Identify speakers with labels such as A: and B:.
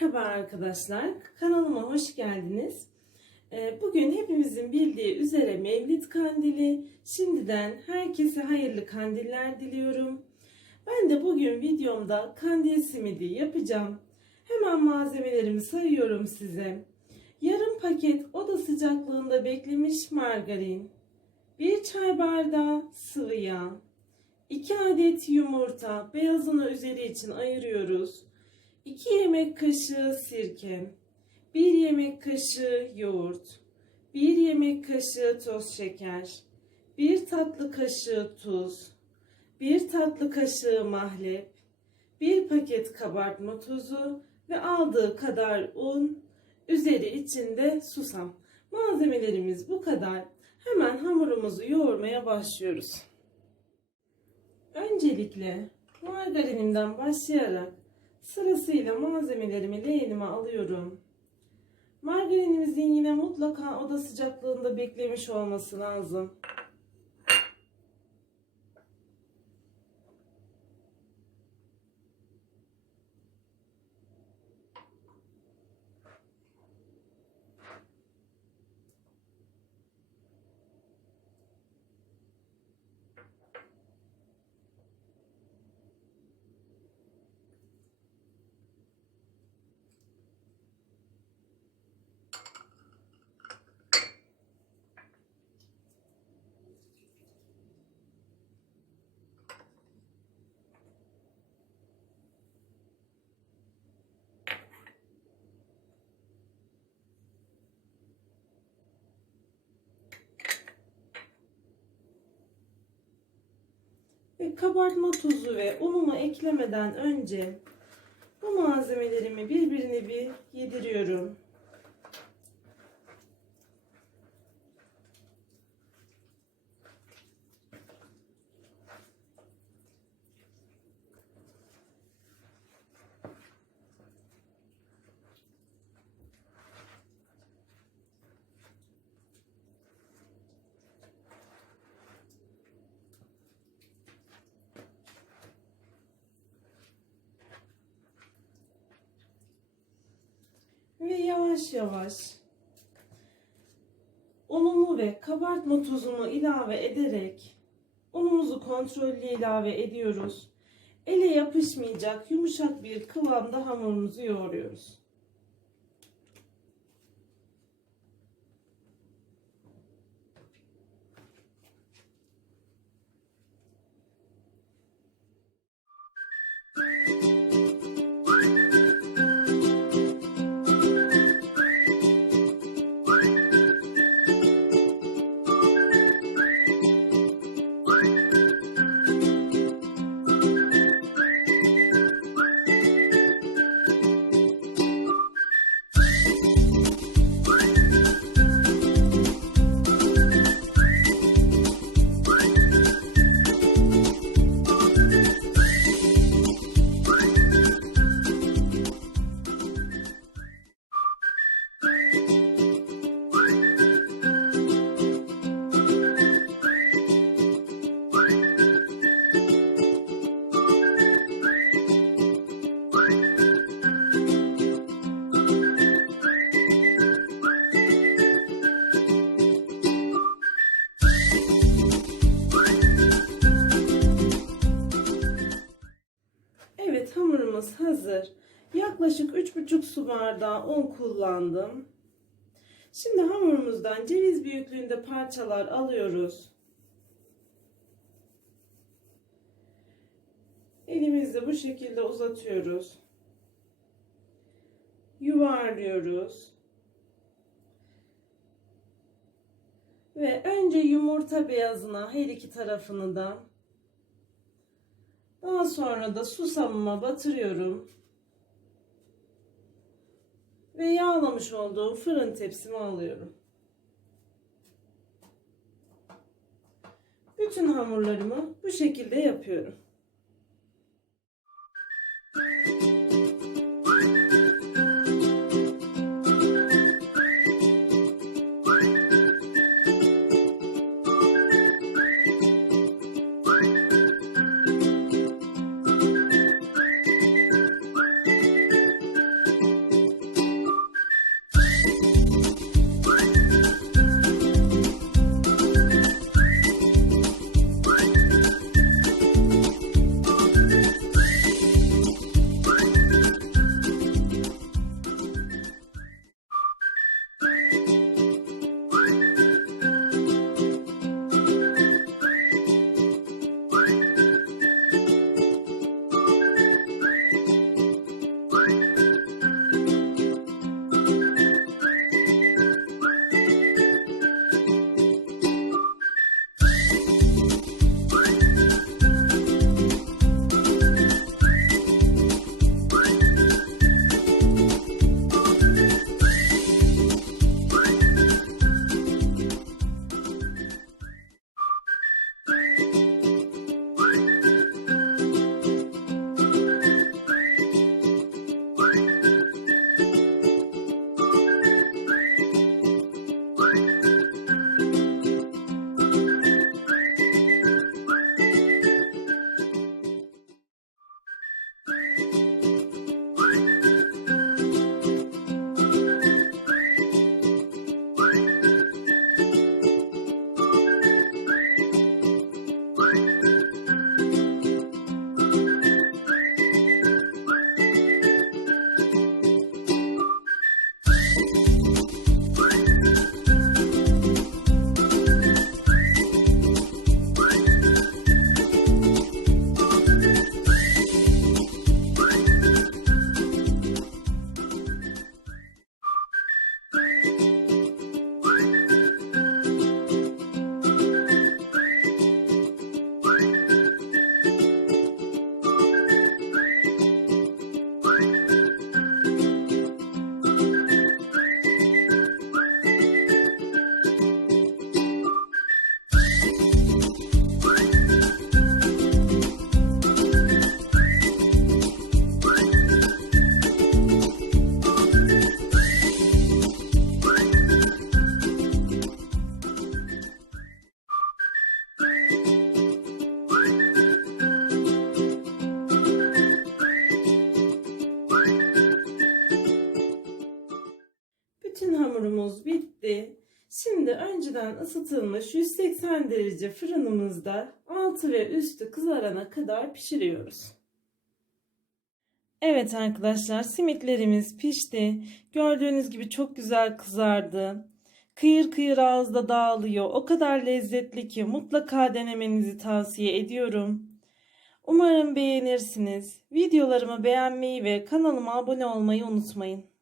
A: Merhaba arkadaşlar, kanalıma hoş geldiniz. Ee, Bugün hepimizin bildiği üzere Mevlid Kandili. Şimdiden herkese hayırlı kandiller diliyorum. Ben de bugün videomda kandil simidi yapacağım. Hemen malzemelerimi sayıyorum size. Yarım paket oda sıcaklığında beklemiş margarin, 1 çay bardağı sıvı yağ, 2 adet yumurta, beyazını üzeri için ayırıyoruz. 2 yemek kaşığı sirke, 1 yemek kaşığı yoğurt, 1 yemek kaşığı toz şeker, 1 tatlı kaşığı tuz, 1 tatlı kaşığı mahlep, 1 paket kabartma tozu ve aldığı kadar un, üzeri içinde susam. Malzemelerimiz bu kadar. Hemen hamurumuzu yoğurmaya başlıyoruz. Öncelikle margarinimden başlayarak Sırasıyla malzemelerimi leğenime alıyorum. Margarinimizin yine mutlaka oda sıcaklığında beklemiş olması lazım. Kabartma tuzu ve unumu eklemeden önce bu malzemelerimi birbirine bir yediriyorum. Ve yavaş yavaş unumu ve kabartma tuzunu ilave ederek unumuzu kontrollü ilave ediyoruz. Ele yapışmayacak yumuşak bir kıvamda hamurumuzu yoğuruyoruz. Yaklaşık 3,5 su bardağı un kullandım. Şimdi hamurumuzdan ceviz büyüklüğünde parçalar alıyoruz. Elimizle bu şekilde uzatıyoruz. Yuvarlıyoruz. Ve önce yumurta beyazına her iki tarafını da daha sonra da susamıma batırıyorum. Ve yağlamış olduğum fırın tepsime alıyorum. Bütün hamurlarımı bu şekilde yapıyorum. Bitti. Şimdi önceden ısıtılmış 180 derece fırınımızda altı ve üstü kızarana kadar pişiriyoruz. Evet arkadaşlar simitlerimiz pişti. Gördüğünüz gibi çok güzel kızardı. Kıyır kıyır ağızda dağılıyor. O kadar lezzetli ki mutlaka denemenizi tavsiye ediyorum. Umarım beğenirsiniz. Videolarımı beğenmeyi ve kanalıma abone olmayı unutmayın.